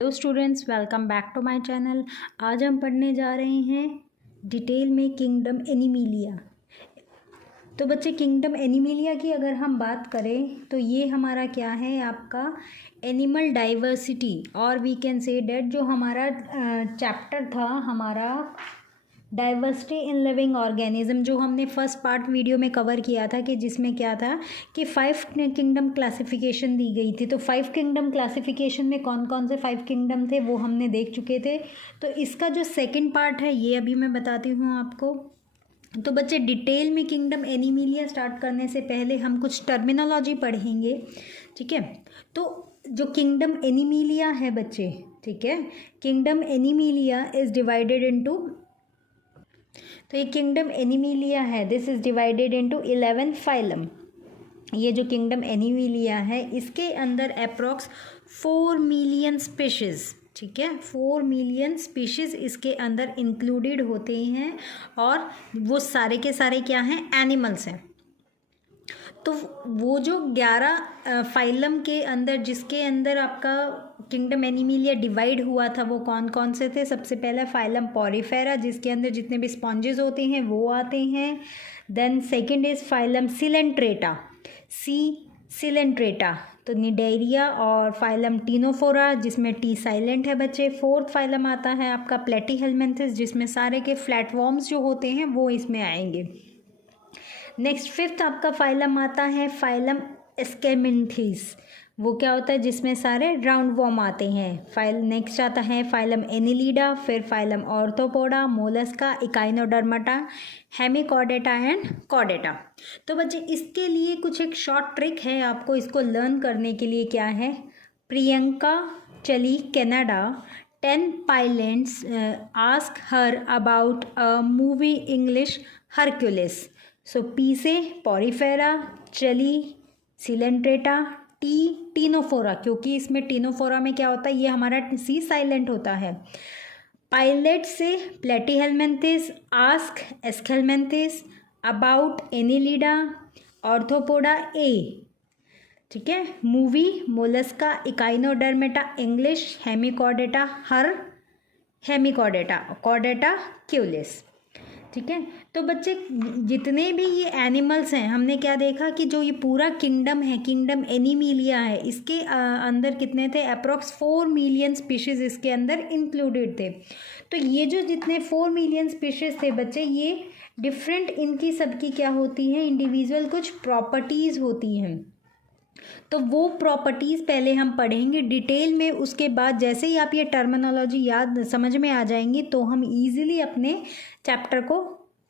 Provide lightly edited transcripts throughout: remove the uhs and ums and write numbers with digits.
Hello students, welcome back to my channel. आज हम पढ़ने जा रहे हैं डिटेल में किंगडम एनिमिलिया। तो बच्चे, किंगडम एनिमिलिया की अगर हम बात करें तो ये हमारा क्या है, आपका एनिमल डाइवर्सिटी, और वी कैन से डेट जो हमारा चैप्टर था हमारा डाइवर्सिटी इन लिविंग ऑर्गेनिज्म, जो हमने फर्स्ट पार्ट वीडियो में कवर किया था, कि जिसमें क्या था कि 5 किंगडम क्लासिफिकेशन दी गई थी। तो 5 किंगडम क्लासिफिकेशन में कौन कौन से 5 किंगडम थे वो हमने देख चुके थे। तो इसका जो सेकंड पार्ट है ये अभी मैं बताती हूँ आपको। तो बच्चे, डिटेल में किंगडम एनिमिलिया स्टार्ट करने से पहले हम कुछ टर्मिनोलॉजी पढ़ेंगे, ठीक है। तो जो किंगडम एनिमिलिया है बच्चे, ठीक है, kingdom Animalia is divided into, तो ये किंगडम एनिमिलिया है, this is divided into 11 phylum. ये जो किंगडम एनिमिलिया है इसके अंदर अप्रॉक्स 4 मिलियन स्पीशीज़, ठीक है, 4 मिलियन स्पीशीज़ इसके अंदर इंक्लूडेड होते हैं, और वो सारे के सारे क्या हैं, एनिमल्स हैं। तो वो जो 11 फाइलम के अंदर, जिसके अंदर आपका किंगडम एनिमिलिया डिवाइड हुआ था, वो कौन कौन से थे। सबसे पहला फाइलम पॉरीफेरा, जिसके अंदर जितने भी स्पॉन्जेस होते हैं वो आते हैं। Then second is phylum Coelenterata, Coelenterata, तो निडेरिया, और फाइलम टीनोफोरा जिसमें टी साइलेंट है बच्चे। फोर्थ फाइलम आता है आपका प्लेटीहेलमिन्थस, जिसमें सारे के फ्लैटवॉर्म्स जो होते हैं वो इसमें आएंगे। नेक्स्ट फिफ्थ आपका फाइलम आता है फाइलम एस्केमिन्थीस, वो क्या होता है, जिसमें सारे राउंड वॉर्म आते हैं। नेक्स्ट आता है फाइलम एनिलीडा, फिर phylum arthropoda, Mollusca, Echinodermata, Hemichordata and Chordata. तो बच्चे, इसके लिए कुछ एक शॉर्ट ट्रिक है आपको इसको लर्न करने के लिए। क्या है, प्रियंका चली Canada, 10 pilots ask her about a movie English Hercules. So P से पॉरीफेरा, चली सिलेंट्रेटा, टीनोफोरा, क्योंकि इसमें टीनोफोरा में क्या होता है, ये हमारा सी साइलेंट होता है। पायलट से प्लेटीहेलमिन्थस, आस्क एस्केलमिन्थस, अबाउट एनिलिडा, ऑर्थोपोडा ए, ठीक है, मूवी मोलस्का, इकाइनोडर्मेटा इंग्लिश, हेमिकॉर्डेटा हर, हेमिकॉर्डेटा, कॉर्डेटा क्यूलिस, ठीक है। तो बच्चे, जितने भी ये एनिमल्स हैं, हमने क्या देखा कि जो ये पूरा किंगडम है, किंगडम एनिमिलिया है, इसके अंदर कितने थे, अप्रॉक्स 4 मिलियन स्पीशीज़ इसके अंदर इंक्लूडेड थे। तो ये जो जितने 4 मिलियन स्पीशीज़ थे बच्चे, ये डिफरेंट, इनकी सबकी क्या होती है, इंडिविजुअल कुछ प्रॉपर्टीज़ होती हैं। तो वो प्रॉपर्टीज़ पहले हम पढ़ेंगे डिटेल में, उसके बाद जैसे ही आप ये टर्मिनोलॉजी याद समझ में आ जाएंगी तो हम इजीली अपने चैप्टर को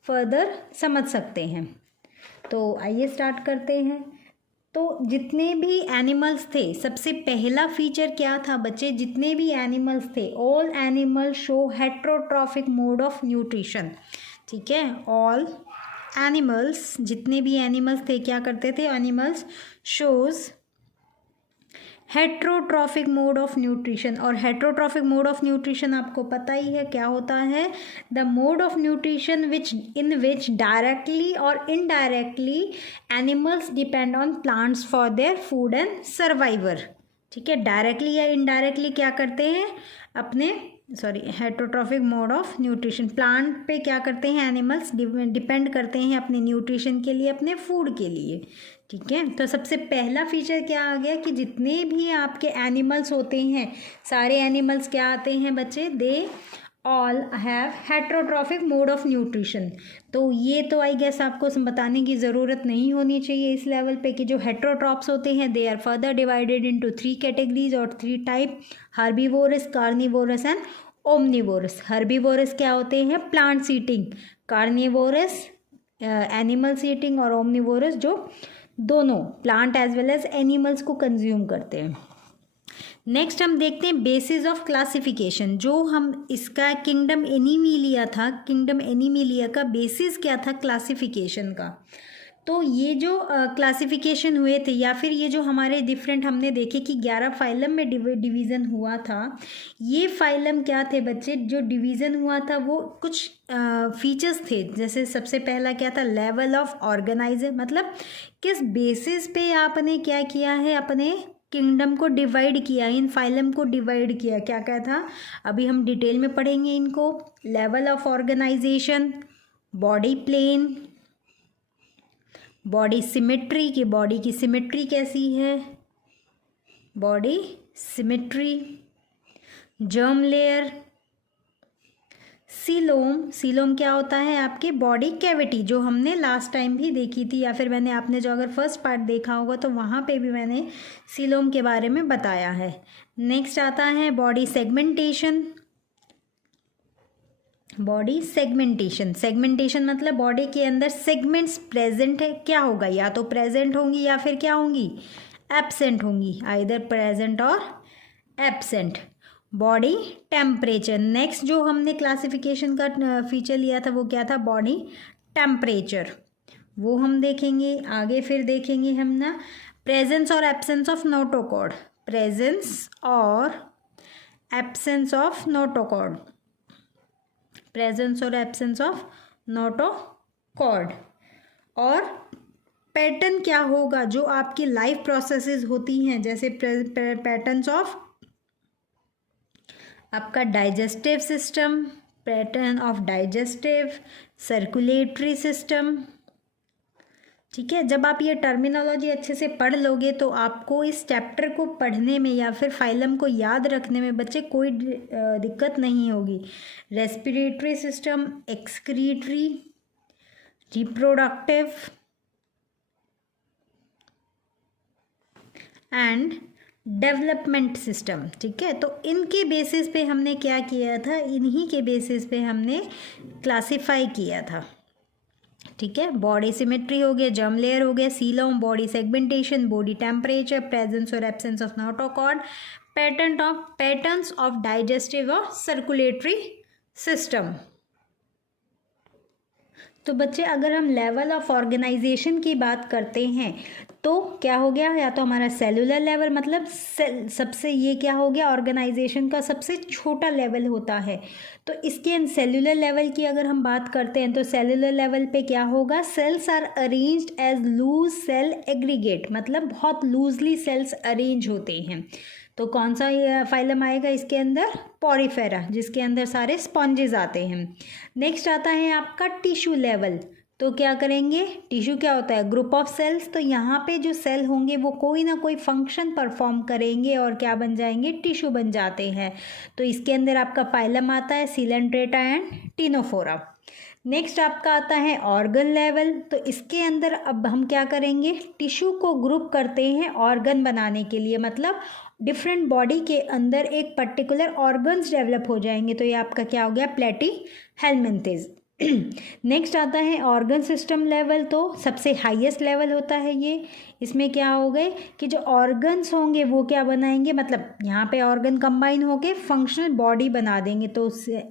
फर्दर समझ सकते हैं। तो आइए स्टार्ट करते हैं। तो जितने भी एनिमल्स थे, सबसे पहला फीचर क्या था बच्चे, जितने भी एनिमल्स थे, all animal show heterotrophic mode of nutrition, ठीक है। ऑल एनिमल्स, जितने भी एनिमल्स थे क्या करते थे, animals shows heterotrophic mode of nutrition. और हेट्रोट्रॉफिक मोड ऑफ न्यूट्रिशन आपको पता ही है क्या होता है, the mode of nutrition in which directly और indirectly animals depend on plants for their food and survivor, ठीक है। डायरेक्टली या इनडायरेक्टली क्या करते हैं, अपने heterotrophic mode of nutrition, plant पे क्या करते हैं, एनिमल्स डिपेंड करते हैं अपने न्यूट्रिशन के लिए, अपने फूड के लिए, ठीक है। तो सबसे पहला फीचर क्या आ गया कि जितने भी आपके एनिमल्स होते हैं, सारे एनिमल्स क्या आते हैं बच्चे, they all have heterotrophic mode of nutrition. तो ये तो आई गेस आपको बताने की ज़रूरत नहीं होनी चाहिए इस लेवल पे कि जो हेट्रोट्रॉप्स होते हैं they are further divided into 3 categories और 3 type, herbivorous, carnivorous and omnivorous. Herbivorous क्या होते हैं, plants eating, carnivorous animals eating, और ओमनिवोरस जो दोनों plant as well as animals को कंज्यूम करते हैं। नेक्स्ट हम देखते हैं बेसिस ऑफ क्लासिफिकेशन। जो हम इसका किंगडम एनिमिलिया था, किंगडम एनिमिलिया का बेसिस क्या था क्लासिफिकेशन का। तो ये जो क्लासिफिकेशन हुए थे, या फिर ये जो हमारे डिफरेंट हमने देखे कि 11 फाइलम में डिवीज़न हुआ था, ये फाइलम क्या थे बच्चे, जो डिवीज़न हुआ था वो कुछ फीचर्स थे। जैसे सबसे पहला क्या था, लेवल ऑफ ऑर्गेनाइजर, मतलब किस बेसिस पे आपने क्या किया है, अपने किंगडम को डिवाइड किया, इन फाइलम को डिवाइड किया, क्या क्या था अभी हम डिटेल में पढ़ेंगे इनको। Level of organisation, body plane, body symmetry की बॉडी की सिमेट्री कैसी है, body symmetry, germ layer, coelom, coelom क्या होता है आपके बॉडी कैविटी, जो हमने लास्ट टाइम भी देखी थी, या फिर मैंने आपने जो अगर फर्स्ट पार्ट देखा होगा तो वहाँ पे भी मैंने सीलोम के बारे में बताया है। नेक्स्ट आता है body segmentation, body segmentation, segmentation मतलब बॉडी के अंदर सेगमेंट्स प्रेजेंट है, क्या होगा या तो प्रेजेंट होंगी या फिर क्या होंगी, एब्सेंट होंगी, आइदर प्रेजेंट और एब्सेंट। बॉडी टेम्परेचर, नेक्स्ट जो हमने क्लासिफिकेशन का फीचर लिया था वो क्या था, बॉडी टेम्परेचर, वो हम देखेंगे आगे। फिर देखेंगे हम ना प्रेजेंस और एब्सेंस ऑफ नोटोकॉर्ड, प्रेजेंस और एब्सेंस ऑफ नोटोकॉर्ड, प्रेजेंस और एब्सेंस ऑफ नोटोकॉर्ड। और पैटर्न क्या होगा जो आपकी लाइफ प्रोसेसेस होती हैं, जैसे पैटर्न्स ऑफ आपका digestive system, pattern of digestive, circulatory system, ठीक है। जब आप ये टर्मिनोलॉजी अच्छे से पढ़ लोगे तो आपको इस चैप्टर को पढ़ने में या फिर फाइलम को याद रखने में बच्चे कोई दिक्कत नहीं होगी। Respiratory system, excretory, reproductive and development system, ठीक है। तो इनके बेसिस पे हमने क्या किया था, इन्हीं के बेसिस पे हमने क्लासिफाई किया था, ठीक है। बॉडी सिमेट्री हो गया, जर्म लेयर हो गया, coelom, body segmentation, body temperature, presence और absence of notochord, patterns of digestive और सर्कुलेटरी सिस्टम। तो बच्चे अगर हम लेवल ऑफ ऑर्गेनाइजेशन की बात करते हैं तो क्या हो गया, या तो हमारा सेलुलर लेवल मतलब सबसे ये क्या हो गया, ऑर्गेनाइजेशन का सबसे छोटा लेवल होता है। तो इसके सेलुलर लेवल की अगर हम बात करते हैं तो सेलुलर लेवल पे क्या होगा, cells are arranged as loose cell aggregate, मतलब बहुत लूजली सेल्स अरेंज होते हैं। तो कौन सा फाइलम आएगा इसके अंदर, पॉरीफेरा, जिसके अंदर सारे स्पॉन्जेस आते हैं। नेक्स्ट आता है आपका टिश्यू लेवल, तो क्या करेंगे, टिश्यू क्या होता है, ग्रुप ऑफ सेल्स, तो यहाँ पे जो सेल होंगे वो कोई ना कोई फंक्शन परफॉर्म करेंगे और क्या बन जाएंगे, टिश्यू बन जाते हैं। तो इसके अंदर आपका फाइलम आता है सीलेंट्रेटा एंड टिनोफोरा। नेक्स्ट आपका आता है ऑर्गन लेवल, तो इसके अंदर अब हम क्या करेंगे, टिश्यू को ग्रुप करते हैं ऑर्गन बनाने के लिए, मतलब डिफरेंट बॉडी के अंदर एक पर्टिकुलर ऑर्गन्स डेवलप हो जाएंगे। तो ये आपका क्या हो गया, प्लेटी हेलमिंथेस। नेक्स्ट आता है ऑर्गन सिस्टम लेवल, तो सबसे हाईएस्ट लेवल होता है ये। इसमें क्या हो गए कि जो ऑर्गन्स होंगे वो क्या बनाएंगे, मतलब यहाँ पे ऑर्गन कंबाइन होके फंक्शनल बॉडी बना देंगे। तो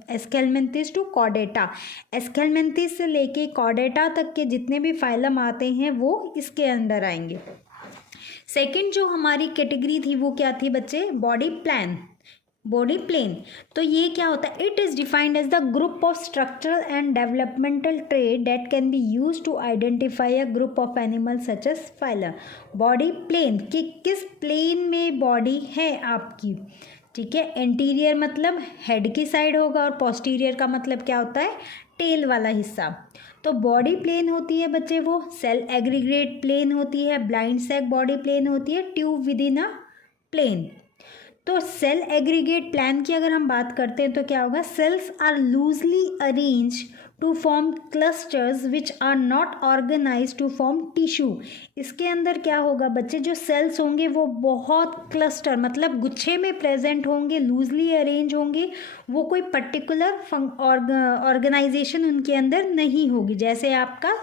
एस्केलमेंथिस टू कॉर्डेटा, एस्केलमेंथिस से लेके कॉर्डेटा तक के जितने भी फाइलम आते हैं वो इसके अंदर आएंगे। सेकंड जो हमारी कैटेगरी थी वो क्या थी बच्चे, बॉडी प्लान, बॉडी प्लेन। तो ये क्या होता है, it is defined as the group of structural and developmental trait that can be use to identify a group of animal such as phylum. Body plane कि किस प्लेन में body है आपकी, ठीक है। एंटीरियर मतलब हेड की साइड होगा और पोस्टीरियर का मतलब क्या होता है, टेल वाला हिस्सा। तो बॉडी प्लेन होती है बच्चे वो सेल एग्रीगेट प्लेन होती है, ब्लाइंड सैक बॉडी प्लेन होती है, tube within a plane. तो सेल एग्रीगेट प्लान की अगर हम बात करते हैं तो क्या होगा, cells are loosely arrange to form clusters which are not organise to form tissue. इसके अंदर क्या होगा बच्चे, जो सेल्स होंगे वो बहुत क्लस्टर मतलब गुच्छे में प्रेजेंट होंगे, लूजली अरेंज होंगे, वो कोई पर्टिकुलर ऑर्गेनाइजेशन उनके अंदर नहीं होगी, जैसे आपका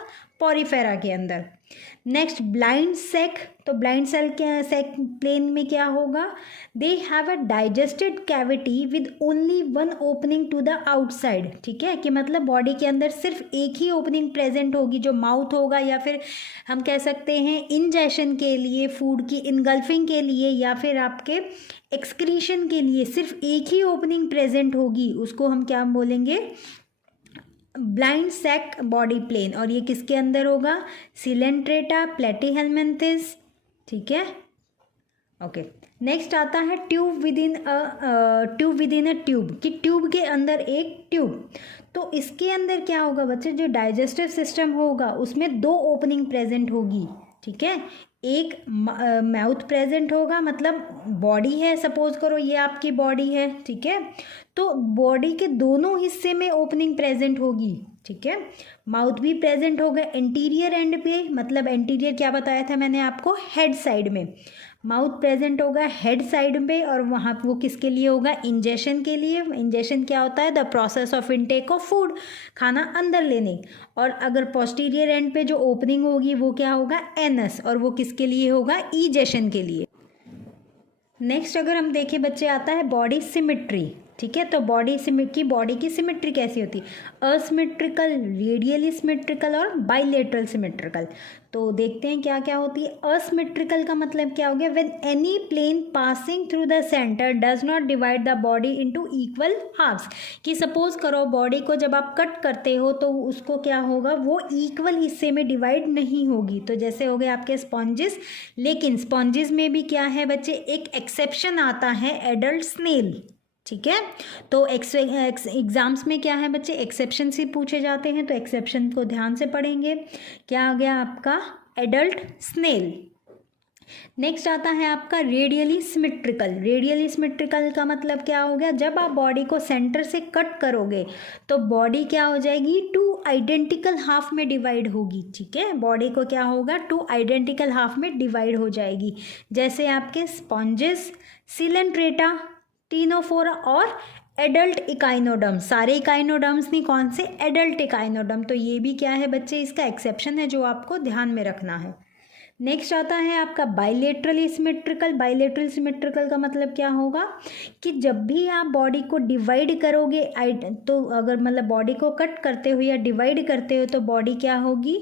पॉरीफेरा के अंदर। नेक्स्ट ब्लाइंड सेक, तो ब्लाइंड सेल के सेक प्लेन में क्या होगा, they have a digested cavity with only one opening to the outside, ठीक है, कि मतलब बॉडी के अंदर सिर्फ एक ही ओपनिंग प्रेजेंट होगी जो माउथ होगा, या फिर हम कह सकते हैं इंजेशन के लिए, फूड की इनगल्फिंग के लिए, या फिर आपके एक्सक्रीशन के लिए सिर्फ एक ही ओपनिंग प्रेजेंट होगी, उसको हम क्या बोलेंगे, ब्लाइंड सैक बॉडी प्लेन। और ये किसके अंदर होगा, सिलेंट्रेटा, प्लेटीहेलमिन्थेस, ठीक है, ओके। नेक्स्ट आता है ट्यूब विदिन अ ट्यूब, कि ट्यूब के अंदर एक ट्यूब। तो इसके अंदर क्या होगा बच्चे, जो डाइजेस्टिव सिस्टम होगा उसमें दो ओपनिंग प्रेजेंट होगी, ठीक है। एक माउथ प्रेजेंट होगा, मतलब बॉडी है, सपोज करो ये आपकी बॉडी है, ठीक है। तो बॉडी के दोनों हिस्से में ओपनिंग प्रेजेंट होगी, ठीक है। माउथ भी प्रेजेंट होगा एंटीरियर एंड पे, मतलब एंटीरियर क्या बताया था मैंने आपको, हेड साइड में। माउथ प्रेजेंट होगा हेड साइड पे, और वहाँ वो किसके लिए होगा, इंजेशन के लिए। इंजेशन क्या होता है, the process of intake of food, खाना अंदर लेने। और अगर पोस्टीरियर एंड पे जो ओपनिंग होगी वो क्या होगा, एनस, और वो किसके लिए होगा, ईजेशन के लिए। नेक्स्ट अगर हम देखें बच्चे, आता है बॉडी सिमिट्री, ठीक है। तो बॉडी की सिमेट्री कैसी होती है, असिमेट्रिकल, रेडियली सिमेट्रिकल और बाइलेटरल सिमेट्रिकल। तो देखते हैं क्या क्या होती है। असिमेट्रिकल का मतलब क्या हो गया, when any plane passing through the centre does not divide the body into equal halfs, कि सपोज करो बॉडी को जब आप कट करते हो तो उसको क्या होगा, वो इक्वल हिस्से में डिवाइड नहीं होगी। तो जैसे हो गए आपके स्पॉन्जेस, लेकिन स्पॉन्जेस में भी क्या है बच्चे, एक एक्सेप्शन आता है, एडल्ट स्नेल, ठीक है। तो एग्जाम्स में क्या है बच्चे, एक्सेप्शन से पूछे जाते हैं, तो एक्सेप्शन को ध्यान से पढ़ेंगे। क्या आ गया आपका, एडल्ट स्नेल। नेक्स्ट आता है आपका रेडियली सिमेट्रिकल। रेडियली सिमेट्रिकल का मतलब क्या हो गया, जब आप बॉडी को सेंटर से कट करोगे तो बॉडी क्या हो जाएगी, टू आइडेंटिकल हाफ में डिवाइड होगी, ठीक है। बॉडी को क्या होगा, टू आइडेंटिकल हाफ में डिवाइड हो जाएगी। जैसे आपके स्पॉन्जेस, सिलेंट्रेटा, टीनोफोरा और एडल्ट इकाइनोडर्म। सारे इकाइनोडर्म्स नहीं, कौन से, एडल्ट इकाइनोडर्म। तो ये भी क्या है बच्चे, इसका एक्सेप्शन है जो आपको ध्यान में रखना है। नेक्स्ट आता है आपका बाइलेटरली सिमेट्रिकल। बाइलेटरल सिमेट्रिकल का मतलब क्या होगा, कि जब भी आप बॉडी को डिवाइड करोगे, तो अगर मतलब बॉडी को कट करते हो या डिवाइड करते हो तो बॉडी क्या होगी,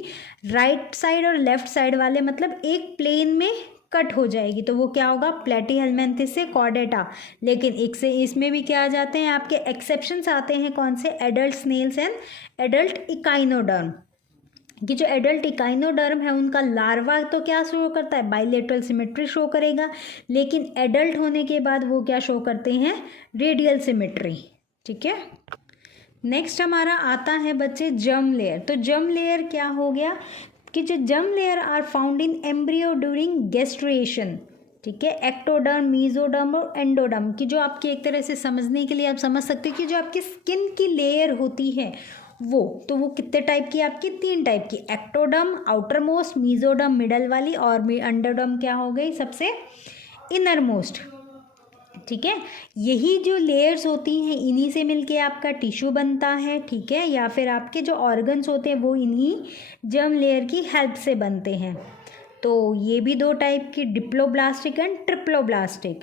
राइट साइड और लेफ्ट साइड वाले मतलब एक प्लेन में कट हो जाएगी। तो वो क्या होगा, प्लेटीहेलमिन्थेस से कॉर्डेटा। लेकिन एक से इसमें भी क्या आ जाते हैं आपके एक्सेप्शंस आते हैं, कौन से, adult snails and adult echinoderm. कि जो एडल्ट इकाइनोडर्म है उनका लार्वा तो क्या शो करता है, बाइलेटरल सिमेट्री शो करेगा, लेकिन एडल्ट होने के बाद वो क्या शो करते हैं, रेडियल सिमेट्री, ठीक है। नेक्स्ट हमारा आता है बच्चे जर्म लेयर। तो जर्म लेयर क्या हो गया, कि जो germ layer are found in embryo during gestation, ठीक है। एक्टोडर्म, मीजोडर्म और एंडोडर्म, की जो आपकी एक तरह से समझने के लिए आप समझ सकते हो कि जो आपकी स्किन की लेयर होती है वो, तो वो कितने टाइप की, आपकी 3 टाइप की, ectoderm outer most, mesoderm middle वाली, और एंडोडर्म क्या हो गई, सबसे इनर मोस्ट, ठीक है। यही जो लेयर्स होती हैं इन्हीं से मिलके आपका टिश्यू बनता है, ठीक है, या फिर आपके जो ऑर्गन्स होते हैं वो इन्हीं जर्म लेयर की हेल्प से बनते हैं। तो ये भी 2 टाइप की, diploblastic and triploblastic.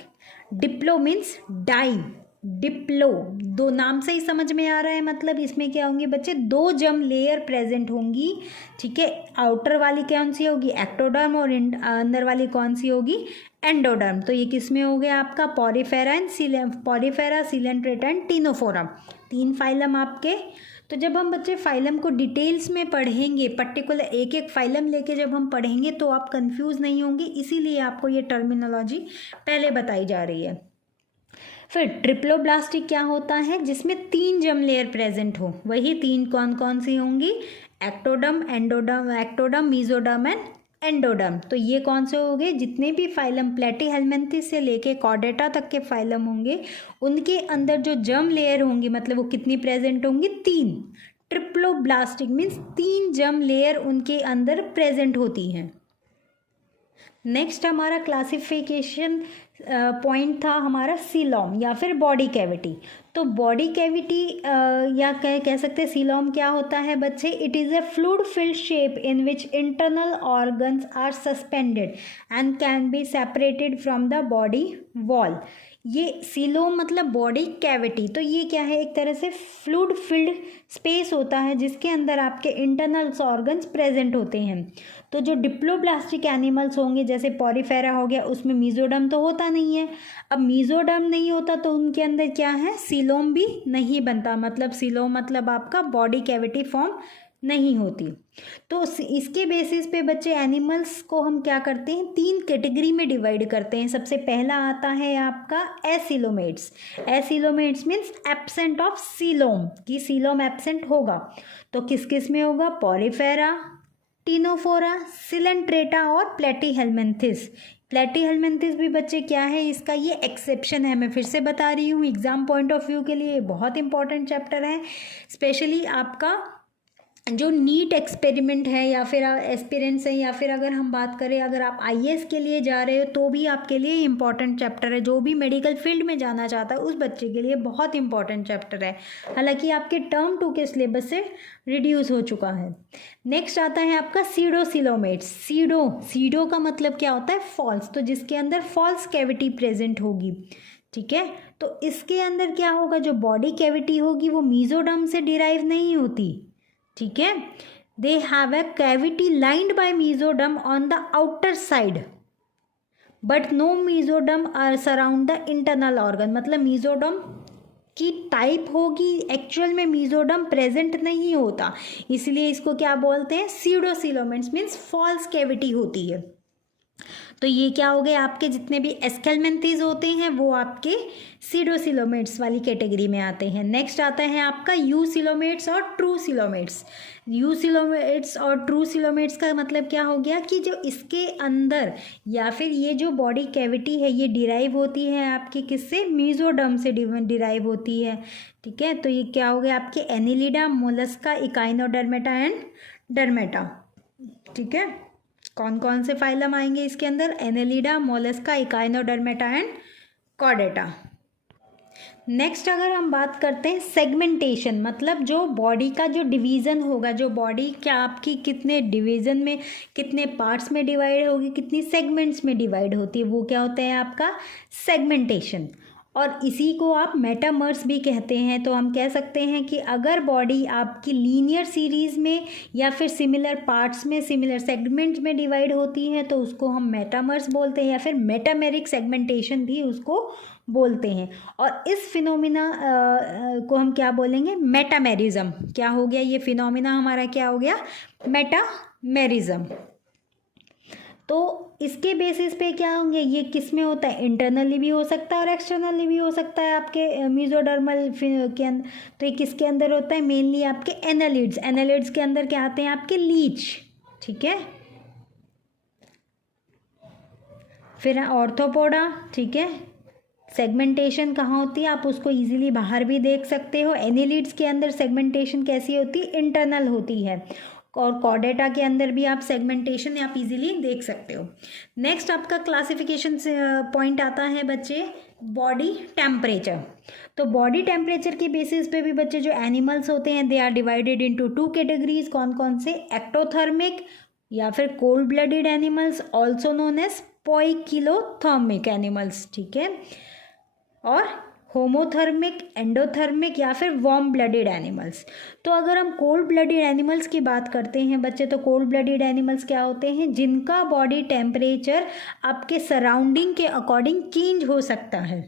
Diplo means di, diplo 2 नाम से ही समझ में आ रहा है, मतलब इसमें क्या होंगे बच्चे, 2 जर्म लेयर प्रेजेंट होंगी, ठीक है। आउटर वाली कौन सी होगी, एक्टोडर्म, और अंदर वाली कौन सी होगी, एंडोडर्म। तो ये किस में हो गया आपका, Porifera and Porifera, Coelenterata and Ctenophora, 3 phylum आपके। तो जब हम बच्चे फाइलम को डिटेल्स में पढ़ेंगे, पर्टिकुलर एक एक फाइलम लेके जब हम पढ़ेंगे तो आप कंफ्यूज नहीं होंगे, इसीलिए आपको ये टर्मिनोलॉजी पहले बताई जा रही है। फिर ट्रिप्लोब्लास्टिक क्या होता है, जिसमें 3 जर्म लेयर प्रेजेंट हो। वही 3 कौन कौन सी होंगी, ectoderm, endoderm, ectoderm, mesoderm and endoderm. तो ये कौन से हो गए, जितने भी फाइलम प्लेटीहेलमिन्थेस से लेके कॉर्डेटा तक के फाइलम होंगे उनके अंदर जो जर्म लेयर होंगी, मतलब वो कितनी प्रेजेंट होंगी, 3। ट्रिप्लोब्लास्टिक मीन्स 3 जर्म लेयर उनके अंदर प्रेजेंट होती हैं। नेक्स्ट हमारा क्लासिफिकेशन पॉइंट था हमारा सीलोम या फिर बॉडी कैविटी। तो बॉडी कैविटी या कह सकते हैं सीलोम क्या होता है बच्चे, it is a fluid filled shape in which internal organs are suspended and can be separated from the body wall. ये सीलोम मतलब बॉडी कैविटी, तो ये क्या है, एक तरह से फ्लूइड फिल्ड स्पेस होता है जिसके अंदर आपके इंटरनल ऑर्गन्स प्रेजेंट होते हैं। तो जो डिप्लोब्लास्टिक एनिमल्स होंगे जैसे पॉरीफेरा हो गया, उसमें मीजोडर्म तो होता नहीं है। अब मीजोडर्म नहीं होता तो उनके अंदर क्या है, सीलोम भी नहीं बनता। मतलब सीलोम मतलब आपका बॉडी कैविटी फॉर्म नहीं होती। तो इसके बेसिस पे बच्चे एनिमल्स को हम क्या करते हैं, 3 कैटेगरी में डिवाइड करते हैं। सबसे पहला आता है आपका acoelomates. Acoelomates means absent of coelom, कि सीलोम एब्सेंट होगा तो किस किस में होगा, पॉरीफेरा, टिनोफोरा, सिलेंट्रेटा और प्लेटीहेलमिन्थिस। प्लेटीहेलमिन्थिस भी बच्चे क्या है, इसका ये एक्सेप्शन है। मैं फिर से बता रही हूँ, एग्जाम पॉइंट ऑफ व्यू के लिए ये बहुत इंपॉर्टेंट चैप्टर है। स्पेशली आपका जो नीट एक्सपेरिमेंट है या फिर एस्पिरेंट्स है, या फिर अगर हम बात करें अगर आप आईएएस के लिए जा रहे हो तो भी आपके लिए इम्पॉर्टेंट चैप्टर है। जो भी मेडिकल फील्ड में जाना चाहता है उस बच्चे के लिए बहुत इंपॉर्टेंट चैप्टर है। हालांकि आपके टर्म 2 के सिलेबस से रिड्यूस हो चुका है। नेक्स्ट आता है आपका सीडोसिलोमेट्स। सीडो का मतलब क्या होता है, फॉल्स, तो जिसके अंदर फॉल्स कैविटी प्रेजेंट होगी। ठीक है, तो इसके अंदर क्या होगा, जो बॉडी कैविटी होगी वो मीजोडर्म से डिराइव नहीं होती। ठीक है, they have a cavity lined by mesoderm on the outer side but no mesoderm are surround the internal organ. मतलब मीजोडर्म की टाइप होगी, एक्चुअल में मीजोडर्म प्रेजेंट नहीं होता, इसलिए इसको क्या बोलते हैं, सीडोसिलोमेट्स मीन्स फॉल्स कैविटी होती है। तो ये क्या हो गए, आपके जितने भी एस्केलमेंथीज होते हैं वो आपके सीडोसिलोमेट्स वाली कैटेगरी में आते हैं। नेक्स्ट आता है आपका यूसिलोमेट्स और ट्रूसिलोमेट्स। यूसिलोमेट्स और ट्रूसिलोमेट्स का मतलब क्या हो गया कि जो इसके अंदर या फिर ये जो बॉडी कैविटी है ये डिराइव होती है आपकी किससे, मीजोडर्म से डिराइव होती है। ठीक है, तो ये क्या हो गया आपके एनिलिडा, मोलस्का, इकाइनोडर्मेटा एंड डर्मेटा। ठीक है, कौन कौन से फाइलम आएंगे इसके अंदर, Annelida, Mollusca, Echinodermata and Chordata. Next अगर हम बात करते हैं सेगमेंटेशन, मतलब जो बॉडी का जो डिवीज़न होगा, जो बॉडी क्या आपकी कितने डिवीज़न में, कितने पार्ट्स में डिवाइड होगी, कितनी सेगमेंट्स में डिवाइड होती है, वो क्या होता है आपका सेगमेंटेशन। और इसी को आप मेटामर्स भी कहते हैं। तो हम कह सकते हैं कि अगर बॉडी आपकी लीनियर सीरीज़ में या फिर सिमिलर पार्ट्स में, सिमिलर सेगमेंट्स में डिवाइड होती है तो उसको हम मेटामर्स बोलते हैं, या फिर मेटामेरिक सेगमेंटेशन भी उसको बोलते हैं। और इस फिनोमिना को हम क्या बोलेंगे, मेटामेरिज्म। क्या हो गया ये फिनोमिना हमारा, क्या हो गया, मेटामेरिज्म। तो इसके बेसिस पे क्या होंगे, ये किस में होता है, इंटरनली भी हो सकता है और एक्सटर्नली भी हो सकता है आपके मीजोडर्मल के अंदर। तो ये किसके अंदर होता है, मेनली आपके एनालिड्स। एनालिड्स के अंदर क्या आते हैं आपके लीच। ठीक है, फिर ऑर्थोपोडा। ठीक है, सेगमेंटेशन कहाँ होती है, आप उसको इजीली बाहर भी देख सकते हो। एनालिड्स के अंदर सेगमेंटेशन कैसी होती है, इंटरनल होती है। और कॉर्डेटा के अंदर भी आप सेगमेंटेशन आप इजीली देख सकते हो। नेक्स्ट आपका क्लासिफिकेशन पॉइंट आता है बच्चे, बॉडी टेम्परेचर। तो बॉडी टेम्परेचर के बेसिस पे भी बच्चे जो एनिमल्स होते हैं they are divided into 2 categories. कौन कौन से, एक्टोथर्मिक या फिर cold blooded animals, also known as poikilothermic animals. ठीक है, और होमोथर्मिक, एंडोथर्मिक या फिर वार्म ब्लडेड एनिमल्स। तो अगर हम कोल्ड ब्लडेड एनिमल्स की बात करते हैं बच्चे, तो कोल्ड ब्लडेड एनिमल्स क्या होते हैं, जिनका बॉडी टेम्परेचर आपके सराउंडिंग के अकॉर्डिंग चेंज हो सकता है।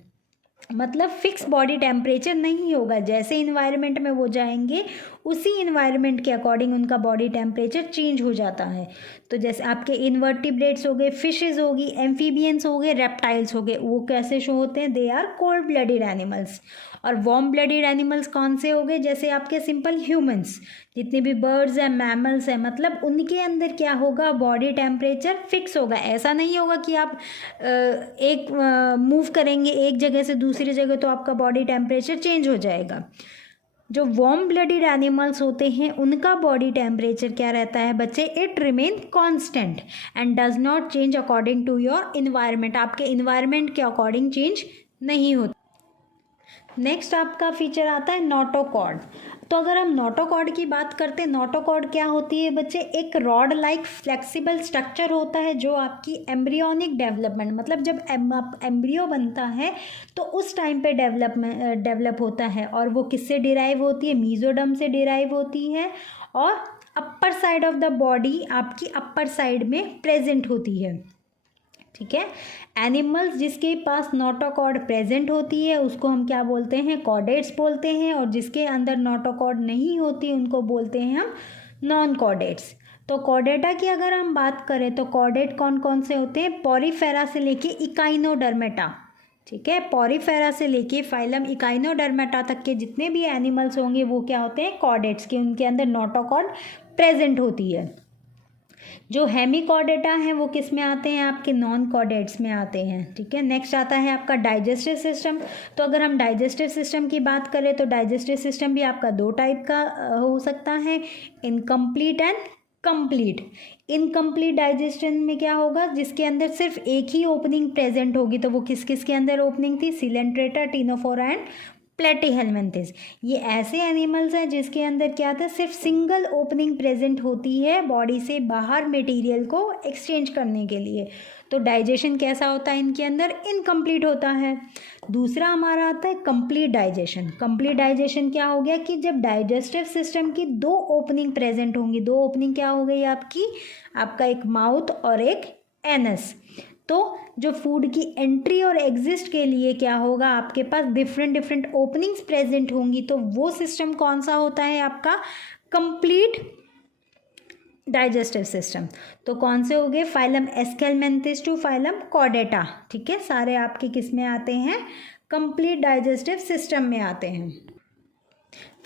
मतलब फिक्स बॉडी टेम्परेचर नहीं होगा, जैसे इन्वायरमेंट में वो जाएंगे उसी इन्वायरमेंट के अकॉर्डिंग उनका बॉडी टेम्परेचर चेंज हो जाता है। तो जैसे आपके इन्वर्टिब्रेट्स हो गए, फिशेज होगी, एम्फीबियंस हो गए, रेप्टाइल्स हो गए, वो कैसे शो होते हैं, they are cold blooded animals. और वार्म ब्लडेड एनिमल्स कौन से हो गए, जैसे आपके सिंपल ह्यूमंस, जितने भी बर्ड्स हैं, मैमल्स हैं, मतलब उनके अंदर क्या होगा, बॉडी टेम्परेचर फिक्स होगा। ऐसा नहीं होगा कि आप एक मूव करेंगे एक जगह से दूसरी जगह तो आपका बॉडी टेम्परेचर चेंज हो जाएगा। जो वार्म ब्लडेड एनिमल्स होते हैं उनका बॉडी टेम्परेचर क्या रहता है बच्चे, it remain constant and does not change according to your environment. आपके इन्वायरमेंट के अकॉर्डिंग चेंज नहीं होता। नेक्स्ट आपका फीचर आता है नोटोकॉर्ड। तो अगर हम नोटोकॉर्ड की बात करते हैं, नोटोकॉर्ड क्या होती है बच्चे, एक रॉड लाइक फ्लेक्सिबल स्ट्रक्चर होता है जो आपकी एम्ब्रियोनिक डेवलपमेंट, मतलब जब एम्ब्रियो बनता है तो उस टाइम पे डेवलप होता है। और वो किससे डिराइव होती है, मीजोडर्म से डिराइव होती है। और upper side of the body आपकी अपर साइड में प्रेजेंट होती है। ठीक है, एनिमल्स जिसके पास नोटोकॉर्ड प्रेजेंट होती है उसको हम क्या बोलते हैं, कॉर्डेट्स बोलते हैं। और जिसके अंदर नोटोकॉर्ड नहीं होती उनको बोलते हैं हम नॉन कॉर्डेट्स। तो कॉर्डेटा की अगर हम बात करें तो कॉर्डेट कौन कौन से होते हैं, पॉरीफेरा से लेके इकाइनोडर्मेटा, ठीक है, पॉरीफेरा से लेके फाइलम इकाइनोडर्मेटा तक के जितने भी एनिमल्स होंगे वो क्या होते हैं, कॉर्डेट्स के, उनके अंदर नोटोकॉर्ड प्रेजेंट होती है। जो हेमिकॉर्डेटा हैं वो किस में आते हैं, आपके नॉन कॉर्डेट्स में आते हैं, ठीक है। नेक्स्ट आता है आपका डाइजेस्टिव सिस्टम। तो अगर हम डाइजेस्टिव सिस्टम की बात करें तो डाइजेस्टिव सिस्टम भी आपका दो टाइप का हो सकता है, incomplete and complete. Incomplete digestion में क्या होगा, जिसके अंदर सिर्फ एक ही ओपनिंग प्रेजेंट होगी, तो वो किस किस के अंदर ओपनिंग थी, सिलेंट्रेटा, टिनोफोरा एंड प्लेटीहेलमिन्थेस। ये ऐसे एनिमल्स हैं जिसके अंदर क्या था, सिर्फ सिंगल ओपनिंग प्रेजेंट होती है बॉडी से बाहर मटेरियल को एक्सचेंज करने के लिए। तो डाइजेशन कैसा होता है इनके अंदर, इनकम्प्लीट होता है। दूसरा हमारा आता है कंप्लीट डाइजेशन। कंप्लीट डाइजेशन क्या हो गया कि जब डाइजेस्टिव सिस्टम की दो ओपनिंग प्रेजेंट होंगी, दो ओपनिंग क्या हो गई आपकी, आपका एक माउथ और एक एनस। तो जो फूड की एंट्री और एग्जिस्ट के लिए क्या होगा, आपके पास डिफरेंट डिफरेंट ओपनिंग्स प्रेजेंट होंगी, तो वो सिस्टम कौन सा होता है आपका, कंप्लीट डाइजेस्टिव सिस्टम। तो कौन से हो गए, phylum Aschelminthes to phylum Chordata, ठीक है, सारे आपके किस में आते हैं, कंप्लीट डाइजेस्टिव सिस्टम में आते हैं।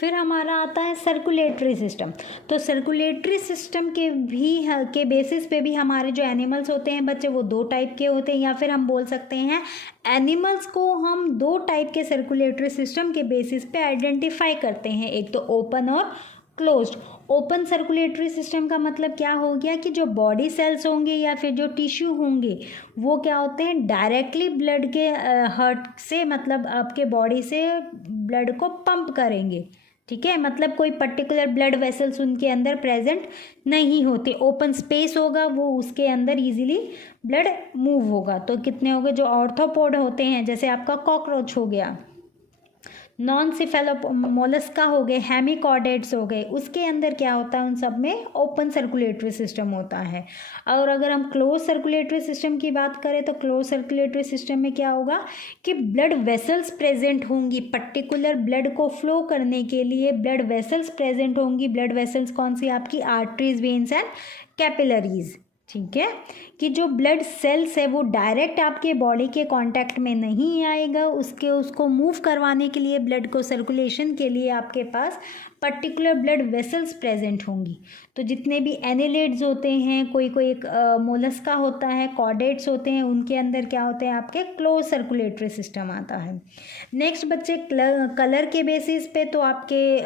फिर हमारा आता है सर्कुलेटरी सिस्टम। तो सर्कुलेटरी सिस्टम के बेसिस पे भी हमारे जो एनिमल्स होते हैं बच्चे, वो दो टाइप के होते हैं, या फिर हम बोल सकते हैं एनिमल्स को हम दो टाइप के सर्कुलेटरी सिस्टम के बेसिस पे आइडेंटिफाई करते हैं, एक तो ओपन और क्लोज्ड। ओपन सर्कुलेटरी सिस्टम का मतलब क्या हो गया कि जो बॉडी सेल्स होंगे या फिर जो टिश्यू होंगे वो क्या होते हैं, डायरेक्टली ब्लड के हार्ट से, मतलब आपके बॉडी से ब्लड को पंप करेंगे, ठीक है, मतलब कोई पर्टिकुलर ब्लड वेसल्स उनके अंदर प्रेजेंट नहीं होते, ओपन स्पेस होगा, वो उसके अंदर इजीली ब्लड मूव होगा। तो कितने हो गए, जो ऑर्थोपोड होते हैं, जैसे आपका कॉकरोच हो गया, नॉन सिफेलोमोलस्का हो गए, हेमिकॉर्डेट्स हो गए, उसके अंदर क्या होता है, उन सब में ओपन सर्कुलेटरी सिस्टम होता है। और अगर हम क्लोज सर्कुलेटरी सिस्टम की बात करें तो क्लोज सर्कुलेटरी सिस्टम में क्या होगा कि ब्लड वेसल्स प्रेजेंट होंगी, पर्टिकुलर ब्लड को फ्लो करने के लिए ब्लड वेसल्स प्रेजेंट होंगी। ब्लड वेसल्स कौन सी, आपकी आर्टरीज, वेन्स एंड कैपिलरीज, ठीक है, कि जो ब्लड सेल्स है वो डायरेक्ट आपके बॉडी के कांटेक्ट में नहीं आएगा, उसको मूव करवाने के लिए, ब्लड को सर्कुलेशन के लिए आपके पास पर्टिकुलर ब्लड वेसल्स प्रेजेंट होंगी। तो जितने भी एनिलेट्स होते हैं, कोई कोई एक मोलस्का होता है, कॉर्डेट्स होते हैं, उनके अंदर क्या होते हैं, आपके क्लोज सर्कुलेटरी सिस्टम आता है। नेक्स्ट बच्चे, कलर के बेसिस पे, तो आपके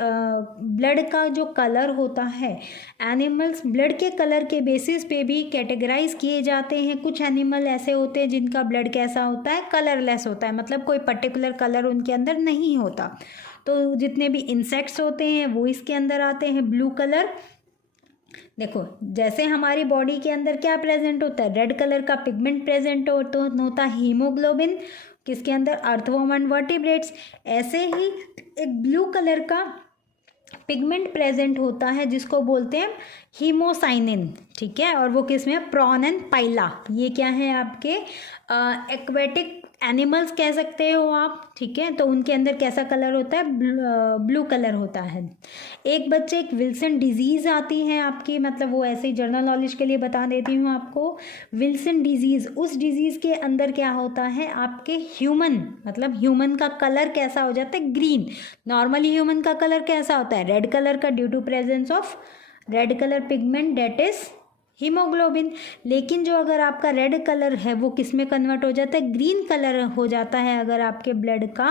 ब्लड का जो कलर होता है, एनिमल्स ब्लड के कलर के बेसिस पे भी कैटेगराइज किए जाते हैं। कुछ एनिमल ऐसे होते हैं जिनका ब्लड कैसा होता है, कलरलेस होता है, मतलब कोई पर्टिकुलर कलर उनके अंदर नहीं होता। तो जितने भी इंसेक्ट्स होते हैं वो इसके अंदर आते हैं। ब्लू कलर, देखो जैसे हमारी बॉडी के अंदर क्या प्रेजेंट होता है, रेड कलर का पिगमेंट प्रेजेंट होता है, हीमोग्लोबिन, किसके अंदर, अर्थवर्म एंड वर्टिब्रेट्स। ऐसे ही एक ब्लू कलर का पिगमेंट प्रेजेंट होता है जिसको बोलते हैं हीमोसाइनिन, ठीक है, और वो किसमें, प्रॉन एंड पाइला। ये क्या है, आपके एक्वेटिक एनिमल्स कह सकते हो आप, ठीक है। तो उनके अंदर कैसा कलर होता है, ब्लू कलर होता है। एक बच्चे, एक विल्सन डिजीज़ आती है आपकी, मतलब वो ऐसे ही जनरल नॉलेज के लिए बता देती हूँ आपको। विल्सन डिजीज़, उस डिजीज़ के अंदर क्या होता है, आपके ह्यूमन, मतलब ह्यूमन का कलर कैसा हो जाता है, ग्रीन। नॉर्मली ह्यूमन का कलर कैसा होता है, रेड कलर का, due to presence of red colour pigment, that is haemoglobin. लेकिन जो अगर आपका रेड कलर है वो किस में कन्वर्ट हो जाता है, ग्रीन कलर हो जाता है अगर आपके ब्लड का।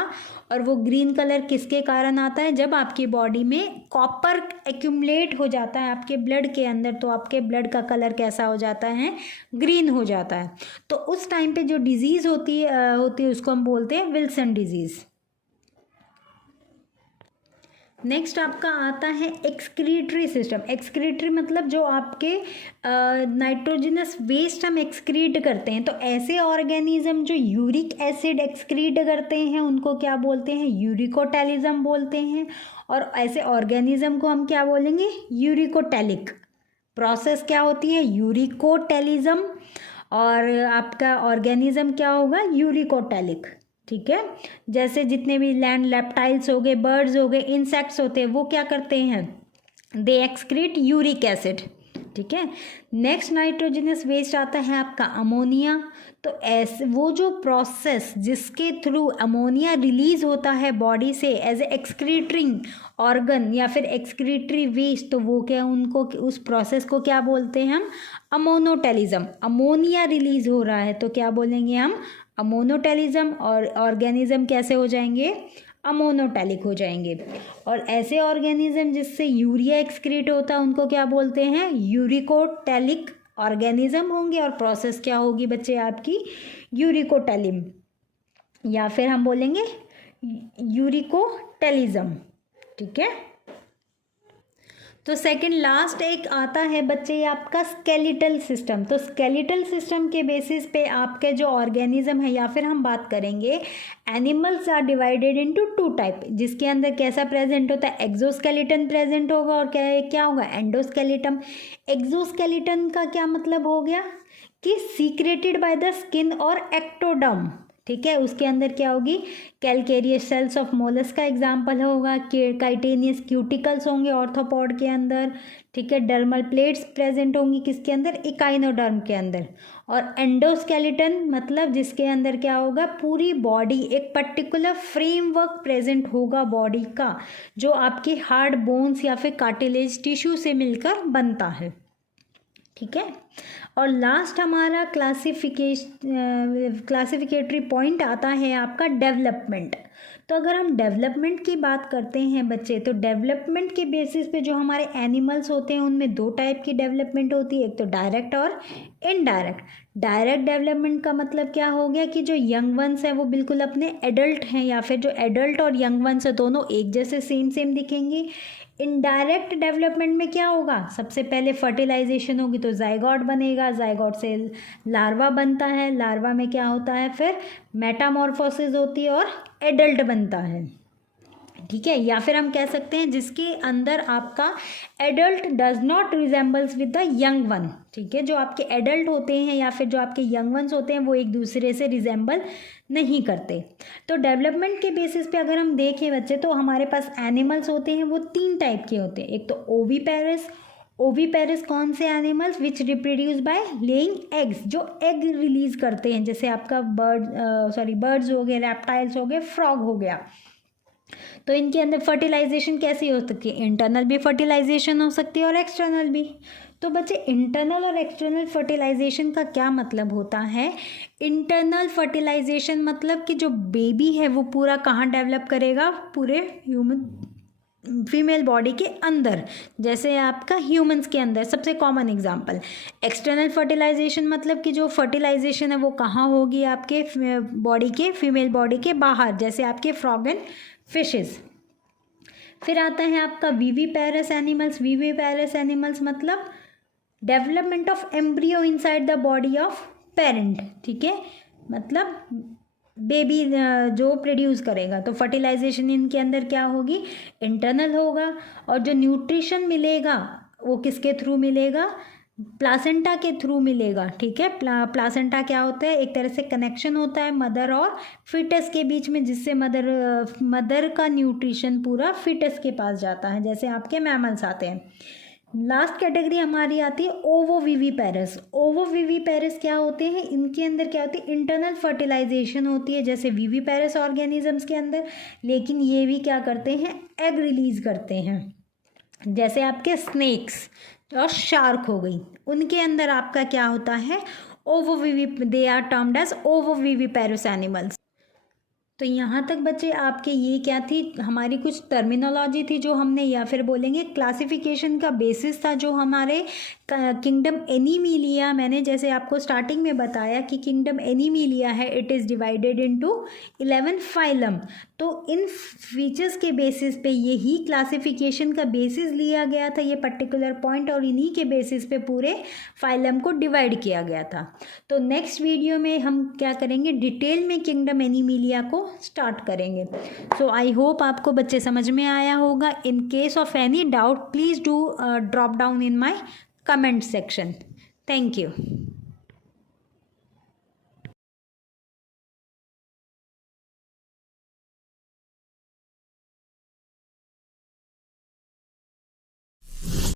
और वो ग्रीन कलर किसके कारण आता है, जब आपकी बॉडी में कॉपर एक्यूमुलेट हो जाता है आपके ब्लड के अंदर, तो आपके ब्लड का कलर कैसा हो जाता है, ग्रीन हो जाता है। तो उस टाइम पे जो डिजीज़ होती है उसको हम बोलते हैं विल्सन डिजीज़। नेक्स्ट आपका आता है एक्सक्रीटरी सिस्टम। एक्सक्रीटरी मतलब जो आपके नाइट्रोजनस वेस्ट हम एक्सक्रीट करते हैं। तो ऐसे ऑर्गेनिज्म जो यूरिक एसिड एक्सक्रीट करते हैं उनको क्या बोलते हैं, यूरिकोटैलिज्म बोलते हैं। और ऐसे ऑर्गेनिज्म को हम क्या बोलेंगे, यूरिकोटैलिक। प्रोसेस क्या होती है, यूरिकोटैलिज्म, और आपका ऑर्गेनिज्म क्या होगा, यूरिकोटैलिक, ठीक है। जैसे जितने भी लैंड रेप्टाइल्स हो गए, बर्ड्स हो गए, इंसेक्ट्स होते हैं, वो क्या करते हैं, दे एक्सक्रीट यूरिक एसिड, ठीक है। नेक्स्ट नाइट्रोजनस वेस्ट आता है आपका अमोनिया। तो ऐसे वो जो प्रोसेस जिसके थ्रू अमोनिया रिलीज होता है बॉडी से एज ए एक्सक्रीटरिंग ऑर्गन या फिर एक्सक्रीटरी वेस्ट, तो वो क्या, उनको उस प्रोसेस को क्या बोलते हैं हम, अमोनोटेलिज्म। अमोनिया रिलीज हो रहा है तो क्या बोलेंगे हम, अमोनोटेलिज्म। और ऑर्गेनिज्म कैसे हो जाएंगे, अमोनोटेलिक हो जाएंगे। और ऐसे ऑर्गेनिज्म जिससे यूरिया एक्सक्रीट होता है उनको क्या बोलते हैं, यूरिकोटेलिक ऑर्गेनिज्म होंगे। और प्रोसेस क्या होगी बच्चे आपकी, यूरिकोटेलिम, या फिर हम बोलेंगे यूरिकोटेलिज्म, ठीक है। तो सेकंड लास्ट एक आता है बच्चे आपका स्केलेटल सिस्टम। तो स्केलेटल सिस्टम के बेसिस पे आपके जो ऑर्गेनिज्म है, या फिर हम बात करेंगे animals are divided into 2 type, जिसके अंदर कैसा प्रेजेंट होता है, एक्सोस्केलेटन प्रेजेंट होगा और क्या होगा, एंडोस्केलेटन। एक्सोस्केलेटन का क्या मतलब हो गया कि सीक्रेटेड बाय द स्किन और एक्टोडर्म, ठीक है। उसके अंदर क्या होगी, कैलकेरियस सेल्स ऑफ मोलस का एग्जाम्पल होगा, काइटेनियस क्यूटिकल्स होंगे ऑर्थोपॉड के अंदर, ठीक है। डर्मल प्लेट्स प्रेजेंट होंगी किसके अंदर, इकाइनोडर्म के अंदर। और एंडोस्केलेटन मतलब जिसके अंदर क्या होगा, पूरी बॉडी, एक पर्टिकुलर फ्रेमवर्क प्रेजेंट होगा बॉडी का, जो आपके हार्ड बोन्स या फिर कार्टिलेज टिश्यू से मिलकर बनता है, ठीक है। और लास्ट हमारा क्लासिफिकेटरी पॉइंट आता है आपका डेवलपमेंट। तो अगर हम डेवलपमेंट की बात करते हैं बच्चे, तो डेवलपमेंट के बेसिस पे जो हमारे एनिमल्स होते हैं उनमें 2 टाइप की डेवलपमेंट होती है, एक तो डायरेक्ट और इनडायरेक्ट। डायरेक्ट डेवलपमेंट का मतलब क्या हो गया कि जो यंग वंस हैं वो बिल्कुल अपने एडल्ट हैं, या फिर जो एडल्ट और यंग वंस है दोनों एक जैसे सेम दिखेंगे। इनडायरेक्ट डेवलपमेंट में क्या होगा, सबसे पहले फर्टिलाइजेशन होगी तो जाइगोट बनेगा, जाइगोट से लार्वा बनता है, लार्वा में क्या होता है, फिर मेटामॉर्फोसिस होती है और एडल्ट बनता है, ठीक है। या फिर हम कह सकते हैं जिसके अंदर आपका adult does not resembles with the young one, ठीक है। जो आपके एडल्ट होते हैं या फिर जो आपके यंग वंस होते हैं वो एक दूसरे से रिजेंबल नहीं करते। तो डेवलपमेंट के बेसिस पे अगर हम देखें बच्चे, तो हमारे पास एनिमल्स होते हैं वो 3 टाइप के होते हैं। एक तो ओवीपेरस। ओवीपेरस कौन से animals, which reproduce by laying eggs, जो एग रिलीज करते हैं, जैसे आपका बर्ड्स हो गए, रेप्टाइल्स हो गए, फ्रॉग हो गया। तो इनके अंदर फर्टिलाइजेशन कैसी हो सकती है, इंटरनल भी फर्टिलाइजेशन हो सकती है और एक्सटर्नल भी। तो बच्चे इंटरनल और एक्सटर्नल फर्टिलाइजेशन का क्या मतलब होता है, इंटरनल फर्टिलाइजेशन मतलब कि जो बेबी है वो पूरा कहाँ डेवलप करेगा, पूरे ह्यूमन फीमेल बॉडी के अंदर, जैसे आपका ह्यूमंस के अंदर सबसे कॉमन एग्जांपल। एक्सटर्नल फर्टिलाइजेशन मतलब कि जो फर्टिलाइजेशन है वो कहाँ होगी, आपके बॉडी के, फीमेल बॉडी के बाहर, जैसे आपके फ्रॉग एंड फिशेस। फिर आता है आपका विविपेरस एनिमल्स। विविपेरस एनिमल्स मतलब development of embryo inside the body of parent, ठीक है। मतलब बेबी जो प्रोड्यूस करेगा, तो फर्टिलाइजेशन इनके अंदर क्या होगी, इंटरनल होगा। और जो न्यूट्रिशन मिलेगा वो किसके थ्रू मिलेगा, प्लासेंटा के थ्रू मिलेगा, ठीक है। प्लासेंटा क्या होता है, एक तरह से कनेक्शन होता है मदर और फिटस के बीच में, जिससे मदर का न्यूट्रिशन पूरा फिटस के पास जाता है, जैसे आपके मैमल्स आते हैं। लास्ट कैटेगरी हमारी आती है ओवोविविपेरस। ओवोविविपेरस क्या होते हैं, इनके अंदर क्या होती है, इंटरनल फर्टिलाइजेशन होती है जैसे विविपेरस ऑर्गेनिजम्स के अंदर, लेकिन ये भी क्या करते हैं, एग रिलीज करते हैं, जैसे आपके स्नेक्स और शार्क हो गई, उनके अंदर आपका क्या होता है, they are termed as ovoviviparous animals. तो यहाँ तक बच्चे आपके ये क्या थी, हमारी कुछ टर्मिनोलॉजी थी जो हमने, या फिर बोलेंगे क्लासिफिकेशन का बेसिस था जो हमारे किंगडम एनीमिलिया, मैंने जैसे आपको स्टार्टिंग में बताया कि किंगडम एनीमिलिया है, it is divided into 11 phylum. तो इन फीचर्स के बेसिस पे यही क्लासिफिकेशन का बेसिस लिया गया था, ये पर्टिकुलर पॉइंट, और इन्हीं के बेसिस पे पूरे फाइलम को डिवाइड किया गया था। तो नेक्स्ट वीडियो में हम क्या करेंगे, डिटेल में किंगडम एनीमिलिया को स्टार्ट करेंगे। सो आई होप आपको बच्चे समझ में आया होगा। In case of any doubt please do drop down in my comment section. Thank you.